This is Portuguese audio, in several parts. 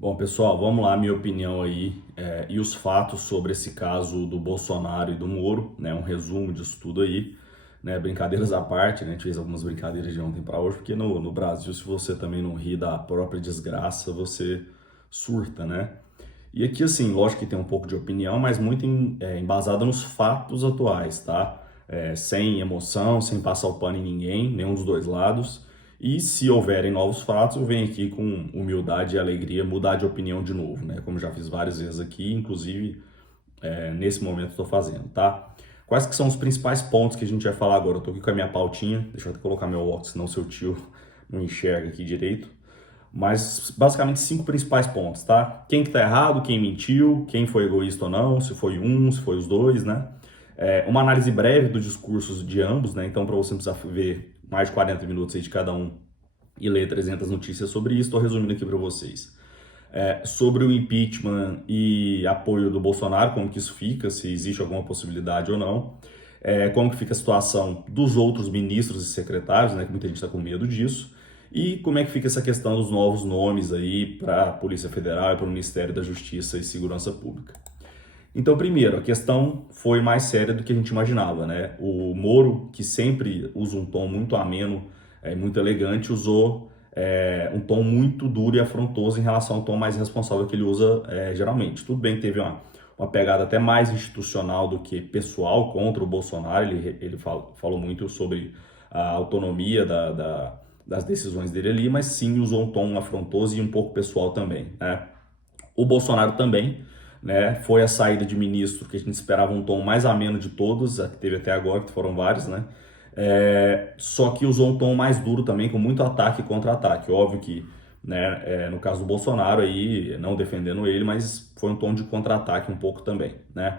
Bom, pessoal, vamos lá, minha opinião aí e os fatos sobre esse caso do Bolsonaro e do Moro, né? Um resumo disso tudo aí, né? Brincadeiras à parte, né? A gente fez algumas brincadeiras de ontem para hoje, porque no Brasil, se você também não ri da própria desgraça, você surta, né? E aqui, assim, lógico que tem um pouco de opinião, mas muito embasada nos fatos atuais, tá? Sem emoção, sem passar o pano em ninguém, nenhum dos dois lados. E se houverem novos fatos, eu venho aqui com humildade e alegria mudar de opinião de novo, né? Como já fiz várias vezes aqui, inclusive nesse momento estou fazendo, tá? Quais que são os principais pontos que a gente vai falar agora? Eu tô aqui com a minha pautinha, deixa eu até colocar meu óculos, senão seu tio não enxerga aqui direito. Mas basicamente cinco principais pontos, tá? Quem que tá errado, quem mentiu, quem foi egoísta ou não, se foi um, se foi os dois, né? Uma análise breve dos discursos de ambos, né? Então, para você não precisar ver mais de 40 minutos aí de cada um e ler 300 notícias sobre isso, estou resumindo aqui para vocês. Sobre o impeachment e apoio do Bolsonaro, como que isso fica, se existe alguma possibilidade ou não. Como que fica a situação dos outros ministros e secretários, né? Que muita gente está com medo disso. E como é que fica essa questão dos novos nomes aí para a Polícia Federal e para o Ministério da Justiça e Segurança Pública. Então, primeiro, a questão foi mais séria do que a gente imaginava, né? O Moro, que sempre usa um tom muito ameno, muito elegante, usou um tom muito duro e afrontoso em relação ao tom mais responsável que ele usa geralmente. Tudo bem que teve uma pegada até mais institucional do que pessoal contra o Bolsonaro, ele falou muito sobre a autonomia das decisões dele ali, mas sim usou um tom afrontoso e um pouco pessoal também, né? O Bolsonaro também, né? Foi a saída de ministro que a gente esperava um tom mais ameno de todos, a que teve até agora, que foram vários, né? Só que usou um tom mais duro também, com muito ataque e contra-ataque. Óbvio que, né, no caso do Bolsonaro aí, não defendendo ele, mas foi um tom de contra-ataque um pouco também, né?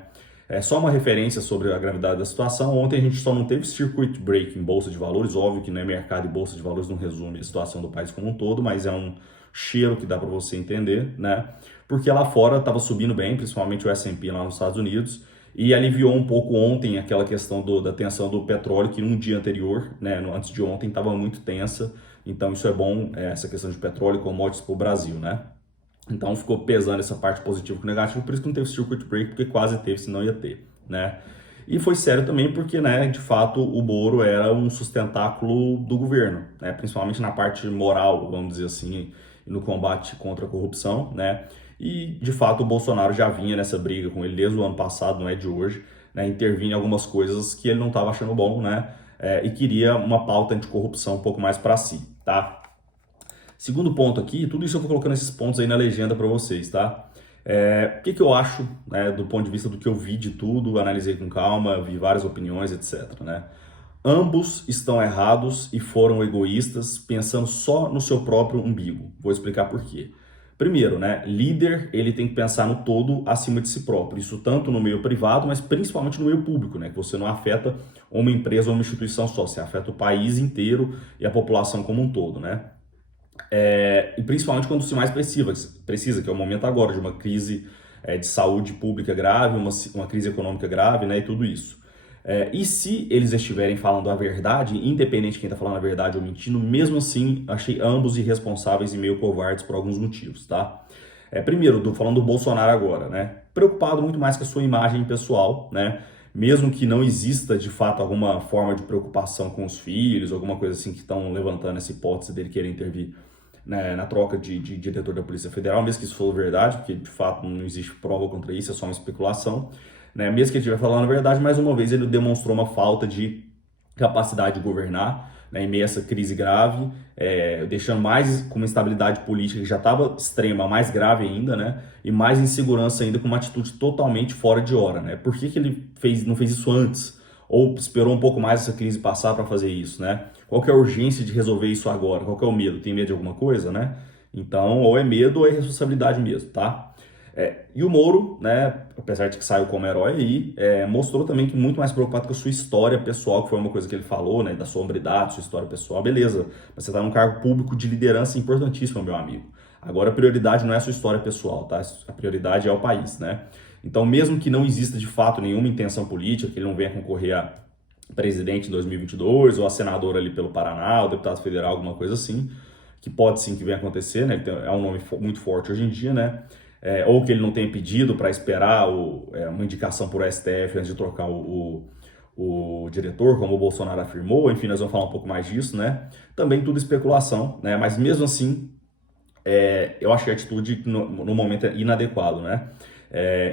Só uma referência sobre a gravidade da situação. Ontem a gente só não teve circuit break em bolsa de valores. Óbvio que, né, mercado e bolsa de valores não resume a situação do país como um todo, mas é um cheiro que dá para você entender, né? Porque lá fora estava subindo bem, principalmente o S&P lá nos Estados Unidos, e aliviou um pouco ontem aquela questão da tensão do petróleo, que um dia anterior, né, antes de ontem, estava muito tensa. Então isso é bom, essa questão de petróleo e commodities para o Brasil, né? Então ficou pesando essa parte positiva com negativa, por isso que não teve circuit break, porque quase teve, senão ia ter, né? E foi sério também porque, né, de fato, o Moro era um sustentáculo do governo, né, principalmente na parte moral, vamos dizer assim, no combate contra a corrupção, né? E, de fato, o Bolsonaro já vinha nessa briga com ele desde o ano passado, não é de hoje, né, intervindo em algumas coisas que ele não estava achando bom, né? E queria uma pauta anticorrupção um pouco mais para si, tá? Segundo ponto aqui, tudo isso eu vou colocando esses pontos aí na legenda para vocês, tá? O que eu acho, né, do ponto de vista do que eu vi de tudo, analisei com calma, vi várias opiniões, etc, né? Ambos estão errados e foram egoístas, pensando só no seu próprio umbigo. Vou explicar por quê. Primeiro, né, líder, ele tem que pensar no todo acima de si próprio. Isso tanto no meio privado, mas principalmente no meio público, né, que você não afeta uma empresa ou uma instituição só, você afeta o país inteiro e a população como um todo, né? E principalmente quando se mais precisa, que é o momento agora de uma crise de saúde pública grave, uma crise econômica grave, né, e tudo isso. E se eles estiverem falando a verdade, independente de quem está falando a verdade ou mentindo, mesmo assim, achei ambos irresponsáveis e meio covardes por alguns motivos, tá? Primeiro, falando do Bolsonaro agora, né? Preocupado muito mais com a sua imagem pessoal, né? Mesmo que não exista de fato alguma forma de preocupação com os filhos, alguma coisa assim que estão levantando essa hipótese dele querer intervir, né, na troca de diretor da Polícia Federal, mesmo que isso for verdade, porque de fato não existe prova contra isso, é só uma especulação, né? Mesmo que ele estiver falando a verdade, mais uma vez ele demonstrou uma falta de capacidade de governar, né, em meio a essa crise grave, deixando mais com uma instabilidade política que já estava extrema, mais grave ainda, né, e mais insegurança ainda com uma atitude totalmente fora de hora, né? Por que ele não fez isso antes? Ou esperou um pouco mais essa crise passar para fazer isso, né? Qual que é a urgência de resolver isso agora? Qual que é o medo? Tem medo de alguma coisa, né? Então, ou é medo ou é responsabilidade mesmo, tá? E o Moro, né, apesar de que saiu como herói aí, mostrou também que muito mais preocupado com a sua história pessoal, que foi uma coisa que ele falou, né, da sua hombridade, sua história pessoal, beleza. Mas você está num cargo público de liderança importantíssimo, meu amigo. Agora a prioridade não é a sua história pessoal, tá? A prioridade é o país, né? Então, mesmo que não exista de fato nenhuma intenção política, que ele não venha concorrer a presidente em 2022, ou a senadora ali pelo Paraná, ou deputado federal, alguma coisa assim, que pode sim que venha acontecer, né? É um nome muito forte hoje em dia, né? Ou que ele não tenha pedido para esperar uma indicação por STF antes de trocar o diretor, como o Bolsonaro afirmou. Enfim, nós vamos falar um pouco mais disso, né? Também tudo especulação, né? Mas mesmo assim, eu achei a atitude no momento inadequado, né?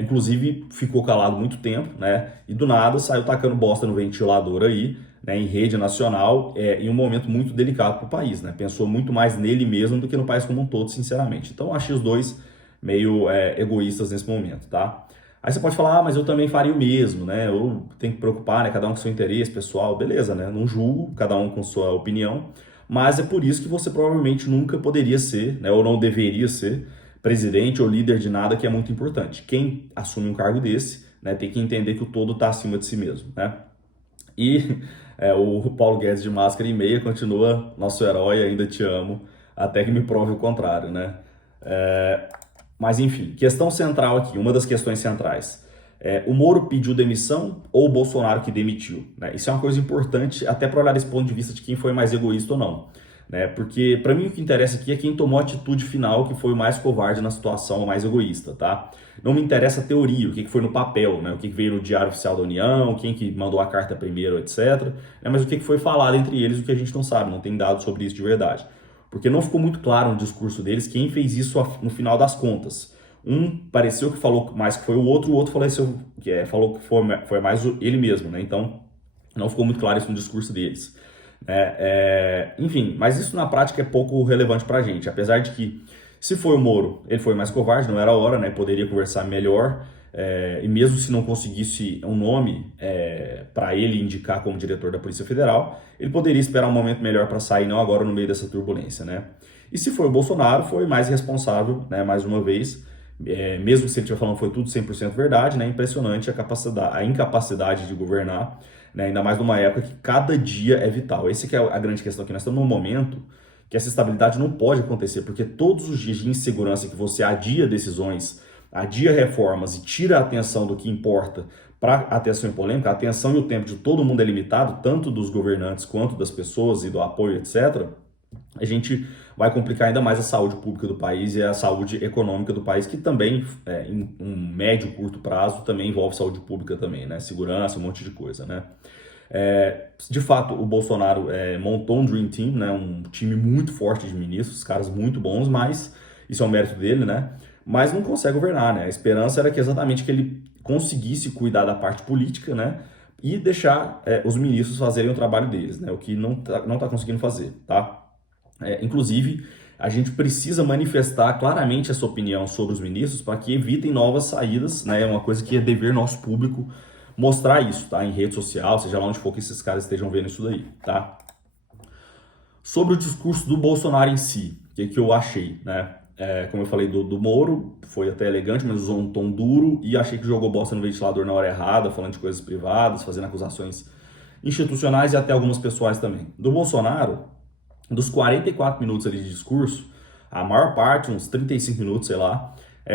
Inclusive ficou calado muito tempo, né? E do nada saiu tacando bosta no ventilador aí, né? Em rede nacional, em um momento muito delicado para o país, né? Pensou muito mais nele mesmo do que no país como um todo, sinceramente. Então achei os dois meio egoístas nesse momento, tá? Aí você pode falar, mas eu também faria o mesmo, né? Eu tenho que preocupar, né? Cada um com seu interesse pessoal, beleza, né? Não julgo, cada um com sua opinião, mas é por isso que você provavelmente nunca poderia ser, né? Ou não deveria ser presidente ou líder de nada, que é muito importante. Quem assume um cargo desse, né? Tem que entender que o todo está acima de si mesmo, né? E o Paulo Guedes de máscara e meia continua nosso herói, ainda te amo, até que me prove o contrário, né? Mas enfim, questão central aqui, uma das questões centrais. O Moro pediu demissão ou o Bolsonaro que demitiu? Né? Isso é uma coisa importante até para olhar desse ponto de vista de quem foi mais egoísta ou não. Né? Porque para mim o que interessa aqui é quem tomou a atitude final, que foi o mais covarde na situação, o mais egoísta, tá? Não me interessa a teoria, o que foi no papel, né? O que veio no Diário Oficial da União, quem que mandou a carta primeiro, etc. Né? Mas o que foi falado entre eles, o que a gente não sabe, não tem dados sobre isso de verdade. Porque não ficou muito claro no discurso deles quem fez isso no final das contas. Um pareceu que falou mais que foi o outro falou que foi mais ele mesmo, né? Então, não ficou muito claro isso no discurso deles. Enfim, mas isso na prática é pouco relevante pra gente, apesar de que, se foi o Moro, ele foi mais covarde, não era a hora, né? Poderia conversar melhor, e mesmo se não conseguisse um nome para ele indicar como diretor da Polícia Federal, ele poderia esperar um momento melhor para sair, não agora no meio dessa turbulência, né? E se foi o Bolsonaro, foi mais responsável, né? Mais uma vez, mesmo se ele estiver falando que foi tudo 100% verdade, né? Impressionante a incapacidade de governar, né? Ainda mais numa época que cada dia é vital. Essa que é a grande questão aqui. Nós estamos num momento que essa estabilidade não pode acontecer, porque todos os dias de insegurança que você adia decisões, adia reformas e tira a atenção do que importa para a atenção e polêmica, a atenção e o tempo de todo mundo é limitado, tanto dos governantes quanto das pessoas e do apoio, etc., a gente vai complicar ainda mais a saúde pública do país e a saúde econômica do país, que também, em um médio, curto prazo, também envolve saúde pública também, né? Segurança, um monte de coisa, né? De fato, o Bolsonaro montou um Dream Team, né? Um time muito forte de ministros, caras muito bons, mas isso é um mérito dele, né? Mas não consegue governar, né? A esperança era que exatamente que ele conseguisse cuidar da parte política, né? E deixar os ministros fazerem o trabalho deles, né? O que não tá conseguindo fazer, tá? Inclusive, a gente precisa manifestar claramente essa opinião sobre os ministros para que evitem novas saídas, né? É uma coisa que é dever nosso público mostrar isso, tá? Em rede social, seja lá onde for que esses caras estejam vendo isso daí, tá? Sobre o discurso do Bolsonaro em si, o que eu achei, né? Como eu falei do Moro, foi até elegante, mas usou um tom duro e achei que jogou bosta no ventilador na hora errada, falando de coisas privadas, fazendo acusações institucionais e até algumas pessoais também. Do Bolsonaro, dos 44 minutos ali de discurso, a maior parte, uns 35 minutos, sei lá,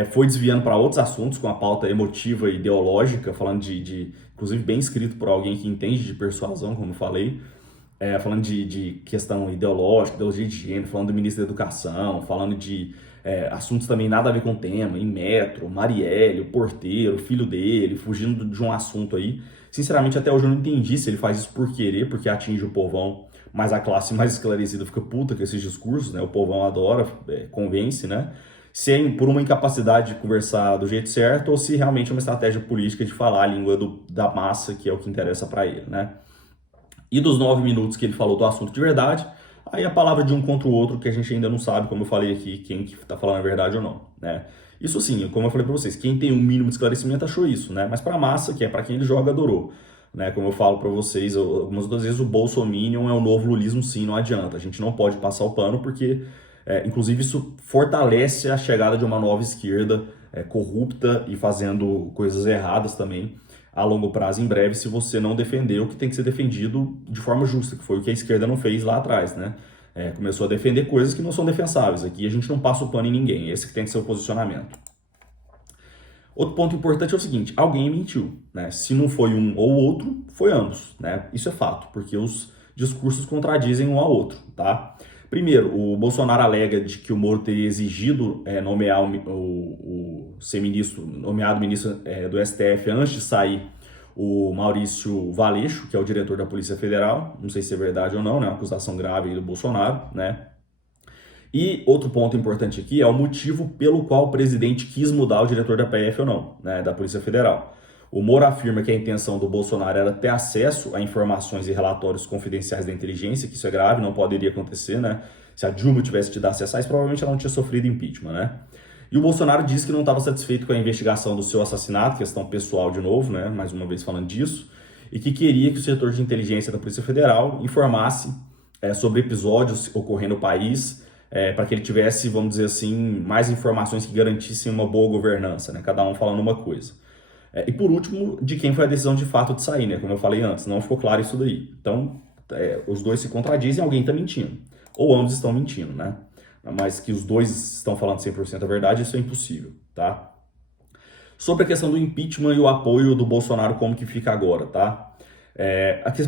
foi desviando para outros assuntos com a pauta emotiva e ideológica, falando inclusive bem escrito por alguém que entende de persuasão, como eu falei, falando de questão ideológica, ideologia de gênero, falando do ministro da Educação, falando de assuntos também nada a ver com o tema, em metro, Marielle, o porteiro, o filho dele, fugindo de um assunto aí. Sinceramente, até hoje eu não entendi se ele faz isso por querer, porque atinge o povão, mas a classe mais esclarecida fica puta com esses discursos, né? O povão adora, convence, né? Se é por uma incapacidade de conversar do jeito certo ou se realmente é uma estratégia política de falar a língua da massa, que é o que interessa para ele, né? E dos 9 minutos que ele falou do assunto de verdade, aí a palavra de um contra o outro, que a gente ainda não sabe, como eu falei aqui, quem que tá falando a verdade ou não, né? Isso sim, como eu falei para vocês, quem tem um mínimo de esclarecimento achou isso, né? Mas para a massa, que é para quem ele joga, adorou. Né? Como eu falo para vocês algumas outras vezes, o bolsominion é o novo lulismo, sim, não adianta. A gente não pode passar o pano porque, inclusive, isso fortalece a chegada de uma nova esquerda corrupta e fazendo coisas erradas também a longo prazo, em breve, se você não defender o que tem que ser defendido de forma justa, que foi o que a esquerda não fez lá atrás, né? Começou a defender coisas que não são defensáveis. Aqui a gente não passa o pano em ninguém, esse que tem que ser o posicionamento. Outro ponto importante é o seguinte, alguém mentiu, né? Se não foi um ou outro, foi ambos, né? Isso é fato, porque os discursos contradizem um ao outro, tá? Primeiro, o Bolsonaro alega de que o Moro teria exigido nomear o ser ministro, nomeado ministro do STF antes de sair o Maurício Valeixo, que é o diretor da Polícia Federal. Não sei se é verdade ou não, né? Uma acusação grave aí do Bolsonaro, né? E outro ponto importante aqui é o motivo pelo qual o presidente quis mudar o diretor da PF ou não, né, da Polícia Federal. O Moro afirma que a intenção do Bolsonaro era ter acesso a informações e relatórios confidenciais da inteligência, que isso é grave, não poderia acontecer, né? Se a Dilma tivesse tido acesso a isso, provavelmente ela não tinha sofrido impeachment, né? E o Bolsonaro disse que não estava satisfeito com a investigação do seu assassinato, questão pessoal de novo, né? Mais uma vez falando disso, e que queria que o setor de inteligência da Polícia Federal informasse sobre episódios ocorrendo no país, para que ele tivesse, vamos dizer assim, mais informações que garantissem uma boa governança, né? Cada um falando uma coisa. E por último, de quem foi a decisão de fato de sair, né? Como eu falei antes, não ficou claro isso daí. Então, os dois se contradizem, alguém está mentindo. Ou ambos estão mentindo, né? Mas que os dois estão falando 100% a verdade, isso é impossível, tá? Sobre a questão do impeachment e o apoio do Bolsonaro, como que fica agora, tá?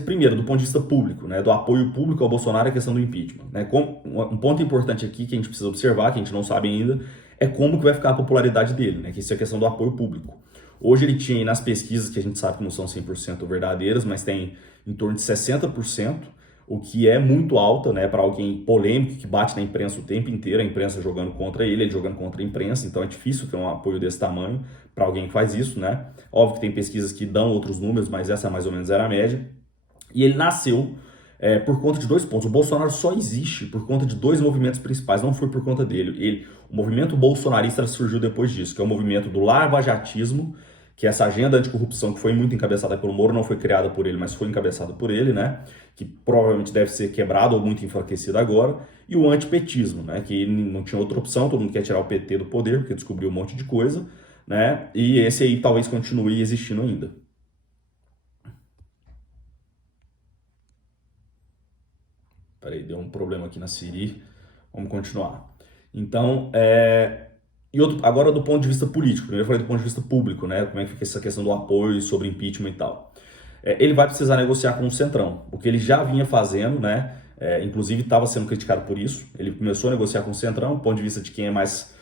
Primeiro, do ponto de vista público, né, do apoio público ao Bolsonaro, a questão do impeachment. Né, um ponto importante aqui que a gente precisa observar, que a gente não sabe ainda, é como que vai ficar a popularidade dele, né, que isso é a questão do apoio público. Hoje ele tinha aí nas pesquisas, que a gente sabe que não são 100% verdadeiras, mas tem em torno de 60%, o que é muito alta, né, para alguém polêmico, que bate na imprensa o tempo inteiro, a imprensa jogando contra ele jogando contra a imprensa, então é difícil ter um apoio desse tamanho para alguém que faz isso, né? Óbvio que tem pesquisas que dão outros números, mas essa mais ou menos era a média. E ele nasceu por conta de dois pontos. O Bolsonaro só existe por conta de dois movimentos principais, não foi por conta dele. O movimento bolsonarista surgiu depois disso, que é o movimento do lavajatismo, que essa agenda anticorrupção que foi muito encabeçada pelo Moro, não foi criada por ele, mas foi encabeçada por ele, né? Que provavelmente deve ser quebrado ou muito enfraquecido agora. E o antipetismo, né? Que não tinha outra opção, todo mundo quer tirar o PT do poder, porque descobriu um monte de coisa, né? E esse aí talvez continue existindo ainda. Peraí, deu um problema aqui na Siri. Vamos continuar. Então, agora do ponto de vista político, primeiro eu falei do ponto de vista público, né? Como é que fica essa questão do apoio sobre impeachment e tal. Ele vai precisar negociar com o Centrão, o que ele já vinha fazendo, né? Inclusive estava sendo criticado por isso. Ele começou a negociar com o Centrão, do ponto de vista de quem é mais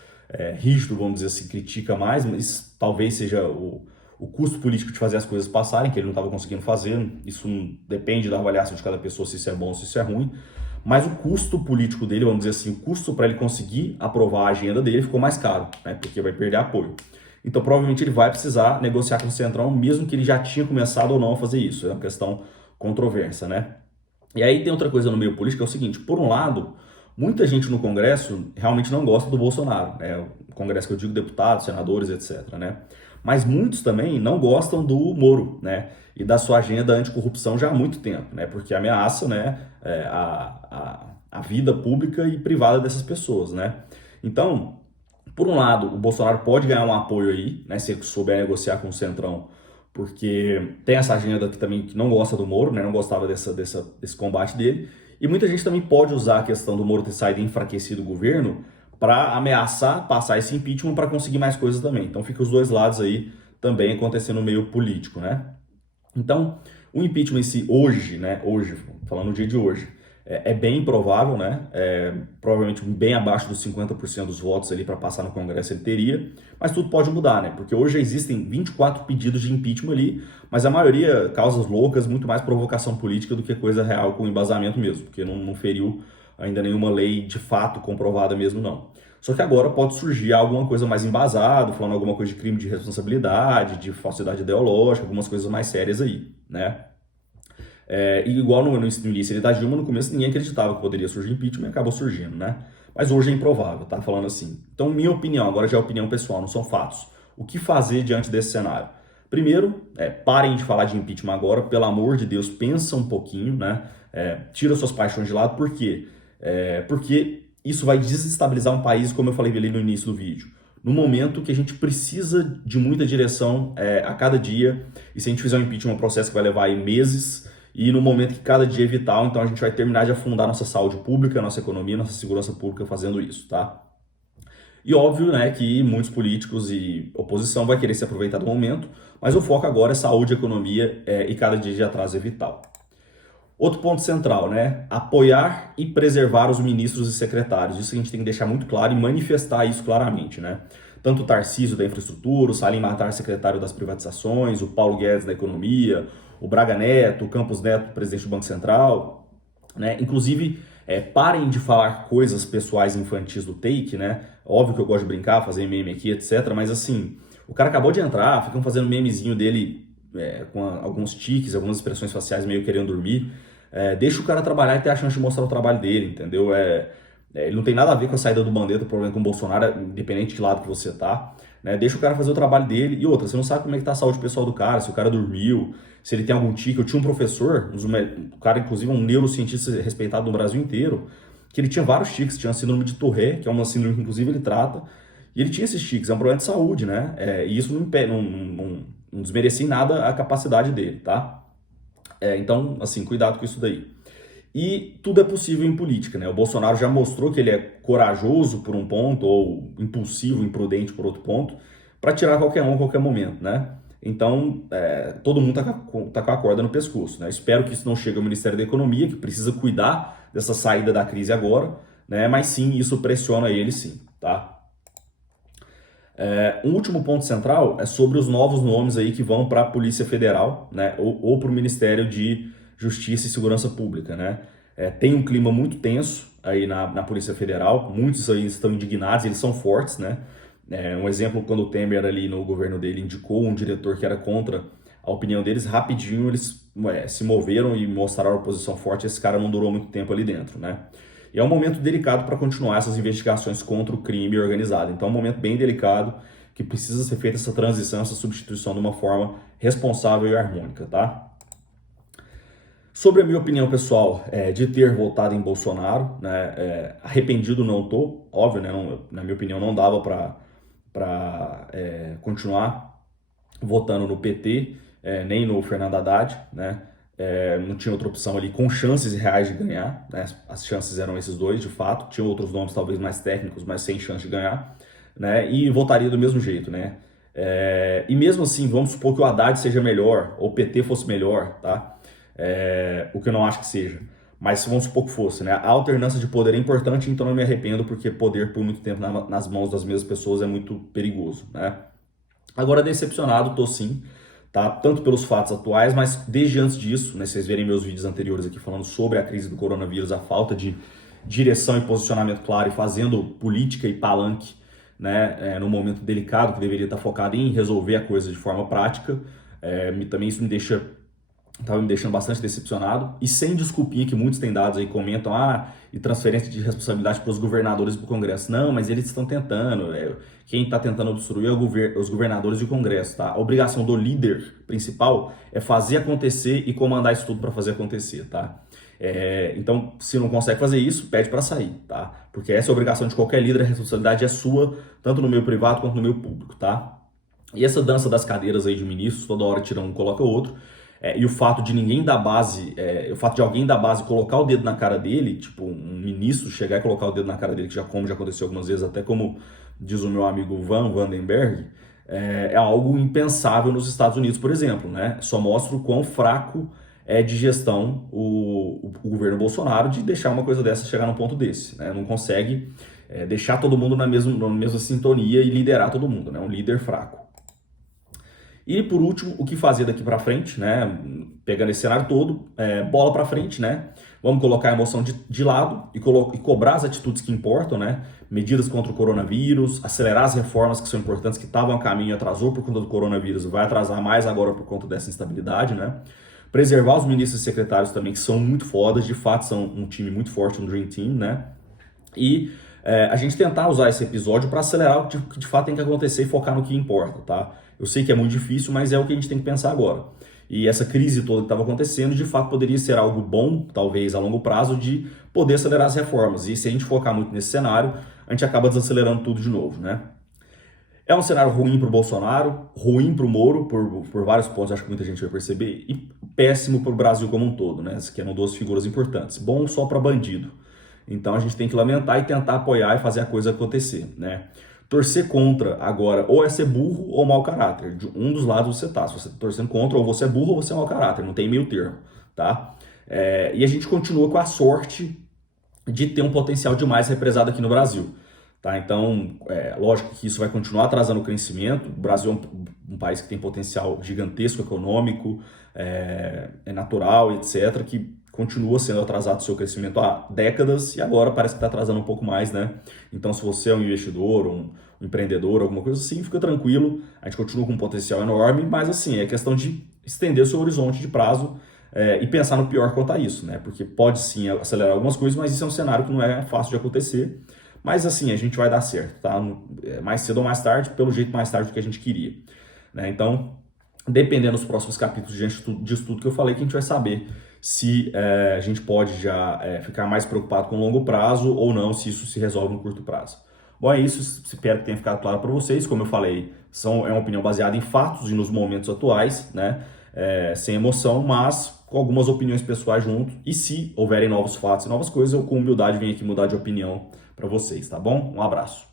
rígido, vamos dizer assim, critica mais, mas talvez seja o custo político de fazer as coisas passarem, que ele não estava conseguindo fazer. Isso depende da avaliação de cada pessoa, se isso é bom ou se isso é ruim. Mas o custo político dele, vamos dizer assim, o custo para ele conseguir aprovar a agenda dele ficou mais caro, né? Porque vai perder apoio. Então, provavelmente, ele vai precisar negociar com o Centrão, mesmo que ele já tinha começado ou não a fazer isso. É uma questão controversa, né? E aí tem outra coisa no meio político, é o seguinte, por um lado, muita gente no Congresso realmente não gosta do Bolsonaro, né? O Congresso que eu digo, deputados, senadores, etc, né? Mas muitos também não gostam do Moro, né? E da sua agenda anticorrupção já há muito tempo, né? Porque ameaça, né, a vida pública e privada dessas pessoas, né? Então, por um lado, o Bolsonaro pode ganhar um apoio aí, né, se ele souber negociar com o Centrão, porque tem essa agenda que também que não gosta do Moro, né, não gostava desse combate dele, e muita gente também pode usar a questão do Moro ter saído enfraquecido do governo para ameaçar passar esse impeachment para conseguir mais coisas também. Então fica os dois lados aí também acontecendo no meio político, né? Então, o impeachment em si, hoje, né? Hoje, falando no dia de hoje, é bem improvável, né? Provavelmente bem abaixo dos 50% dos votos ali para passar no Congresso ele teria, mas tudo pode mudar, né? Porque hoje existem 24 pedidos de impeachment ali, mas a maioria causas loucas, muito mais provocação política do que coisa real com embasamento mesmo, porque não feriu ainda nenhuma lei de fato comprovada mesmo, não. Só que agora pode surgir alguma coisa mais embasada, falando alguma coisa de crime de responsabilidade, de falsidade ideológica, algumas coisas mais sérias aí, né? E igual no início da Dilma, no começo ninguém acreditava que poderia surgir impeachment e acabou surgindo, né? Mas hoje é improvável, tá? Falando assim. Então, minha opinião, agora já é opinião pessoal, não são fatos. O que fazer diante desse cenário? Primeiro, parem de falar de impeachment agora, pelo amor de Deus, pensa um pouquinho, né? Tira suas paixões de lado, por quê? Porque isso vai desestabilizar um país, como eu falei ali no início do vídeo. No momento que a gente precisa de muita direção a cada dia, e se a gente fizer um impeachment, é um processo que vai levar aí meses, e no momento que cada dia é vital, então a gente vai terminar de afundar nossa saúde pública, nossa economia, nossa segurança pública fazendo isso, tá? E óbvio, né, que muitos políticos e oposição vai querer se aproveitar do momento, mas o foco agora é saúde, economia e cada dia de atraso é vital. Outro ponto central, né? Apoiar e preservar os ministros e secretários. Isso a gente tem que deixar muito claro e manifestar isso claramente, né? Tanto o Tarcísio da infraestrutura, o Salim Matar, secretário das privatizações, o Paulo Guedes da economia, o Braga Neto, o Campos Neto, presidente do Banco Central, né? Inclusive, parem de falar coisas pessoais infantis do Take, né? Óbvio que eu gosto de brincar, fazer meme aqui, etc. Mas assim, o cara acabou de entrar, ficam fazendo memezinho dele com alguns tiques, algumas expressões faciais meio querendo dormir. Deixa o cara trabalhar e ter a chance de mostrar o trabalho dele, entendeu? Ele não tem nada a ver com a saída do Mandetta, o problema com o Bolsonaro, independente de lado que você tá. Né? Deixa o cara fazer o trabalho dele. E outra, você não sabe como é que tá a saúde pessoal do cara, se o cara dormiu, se ele tem algum tique. Eu tinha um professor, o cara inclusive um neurocientista respeitado no Brasil inteiro, que ele tinha vários tiques, tinha a síndrome de Tourette, que é uma síndrome que inclusive ele trata, e ele tinha esses tiques, é um problema de saúde, né? E isso não desmerecia em nada a capacidade dele, tá? Então, assim, cuidado com isso daí. E tudo é possível em política, né? O Bolsonaro já mostrou que ele é corajoso por um ponto, ou impulsivo, imprudente por outro ponto, para tirar qualquer um a qualquer momento, né? Então, todo mundo tá com a corda no pescoço, né? Espero que isso não chegue ao Ministério da Economia, que precisa cuidar dessa saída da crise agora, né? Mas sim, isso pressiona ele sim, tá? Um último ponto central é sobre os novos nomes aí que vão para a Polícia Federal, né? Ou para o Ministério de Justiça e Segurança Pública, né? Tem um clima muito tenso aí na Polícia Federal, muitos aí estão indignados, eles são fortes, né? Um exemplo, quando o Temer ali no governo dele indicou um diretor que era contra a opinião deles, rapidinho eles se moveram e mostraram a oposição forte, esse cara não durou muito tempo ali dentro, né? E é um momento delicado para continuar essas investigações contra o crime organizado. Então é um momento bem delicado que precisa ser feita essa transição, essa substituição de uma forma responsável e harmônica, tá? Sobre a minha opinião pessoal de ter votado em Bolsonaro, né, arrependido não tô, óbvio, né, na minha opinião não dava para continuar votando no PT, nem no Fernando Haddad, né, não tinha outra opção ali com chances reais de ganhar, né, as chances eram esses dois de fato, tinha outros nomes talvez mais técnicos, mas sem chance de ganhar, né, e votaria do mesmo jeito, né. E mesmo assim, vamos supor que o Haddad seja melhor, ou o PT fosse melhor, tá? O que eu não acho que seja, mas vamos supor que fosse, né? A alternância de poder é importante, então não me arrependo, porque poder por muito tempo nas mãos das mesmas pessoas é muito perigoso, né? Agora, decepcionado, tô sim, tá? Tanto pelos fatos atuais, mas desde antes disso, né? Vocês verem meus vídeos anteriores aqui falando sobre a crise do coronavírus, a falta de direção e posicionamento claro e fazendo política e palanque, né? Num momento delicado que deveria estar focado em resolver a coisa de forma prática. Também isso estava me deixando bastante decepcionado e sem desculpinha que muitos têm dados aí, comentam, e transferência de responsabilidade para os governadores e para o Congresso. Não, mas eles estão tentando, quem está tentando obstruir é os governadores e o Congresso, tá? A obrigação do líder principal é fazer acontecer e comandar isso tudo para fazer acontecer, tá? Então, se não consegue fazer isso, pede para sair, tá? Porque essa é a obrigação de qualquer líder, a responsabilidade é sua, tanto no meio privado quanto no meio público, tá? E essa dança das cadeiras aí de ministros, toda hora tira um, coloca o outro, e o fato de ninguém da base, o fato de alguém da base colocar o dedo na cara dele, tipo um ministro chegar e colocar o dedo na cara dele, que já aconteceu algumas vezes, até como diz o meu amigo Van Vandenberg, é algo impensável nos Estados Unidos, por exemplo, né? Só mostra o quão fraco é de gestão o governo Bolsonaro de deixar uma coisa dessa chegar num ponto desse, né? Não consegue deixar todo mundo na mesma sintonia e liderar todo mundo, né? Um líder fraco. E por último, o que fazer daqui para frente, né? Pegando esse cenário todo, bola para frente, né? Vamos colocar a emoção de lado e cobrar as atitudes que importam, né? Medidas contra o coronavírus, acelerar as reformas que são importantes, que estavam a caminho e atrasou por conta do coronavírus, vai atrasar mais agora por conta dessa instabilidade, né? Preservar os ministros e secretários também, que são muito fodas, de fato são um time muito forte, um Dream Team, né? E a gente tentar usar esse episódio para acelerar o que de fato tem que acontecer e focar no que importa, tá? Eu sei que é muito difícil, mas é o que a gente tem que pensar agora. E essa crise toda que estava acontecendo, de fato, poderia ser algo bom, talvez a longo prazo, de poder acelerar as reformas. E se a gente focar muito nesse cenário, a gente acaba desacelerando tudo de novo, né? É um cenário ruim para o Bolsonaro, ruim para o Moro, por vários pontos, acho que muita gente vai perceber, e péssimo para o Brasil como um todo, né? Essas que eram duas figuras importantes. Bom só para bandido. Então a gente tem que lamentar e tentar apoiar e fazer a coisa acontecer, né? Torcer contra agora ou é ser burro ou mau caráter. De um dos lados você tá. Se você tá torcendo contra, ou você é burro ou você é mau caráter. Não tem meio termo, tá? E a gente continua com a sorte de ter um potencial demais represado aqui no Brasil. Tá? Então, lógico que isso vai continuar atrasando o crescimento. O Brasil é um país que tem potencial gigantesco econômico, natural, etc., que continua sendo atrasado o seu crescimento há décadas e agora parece que está atrasando um pouco mais, né? Então, se você é um investidor, um empreendedor, alguma coisa assim, fica tranquilo. A gente continua com um potencial enorme, mas assim, é questão de estender o seu horizonte de prazo e pensar no pior quanto a isso, né? Porque pode sim acelerar algumas coisas, mas isso é um cenário que não é fácil de acontecer. Mas assim, a gente vai dar certo, tá? Mais cedo ou mais tarde, pelo jeito mais tarde do que a gente queria, né? Então, dependendo dos próximos capítulos de estudo que eu falei, que a gente vai saber se a gente pode já ficar mais preocupado com o longo prazo ou não, se isso se resolve no curto prazo. Bom, é isso. Espero que tenha ficado claro para vocês. Como eu falei, é uma opinião baseada em fatos e nos momentos atuais, né? Sem emoção, mas com algumas opiniões pessoais junto. E se houverem novos fatos e novas coisas, eu com humildade venho aqui mudar de opinião para vocês, tá bom? Um abraço.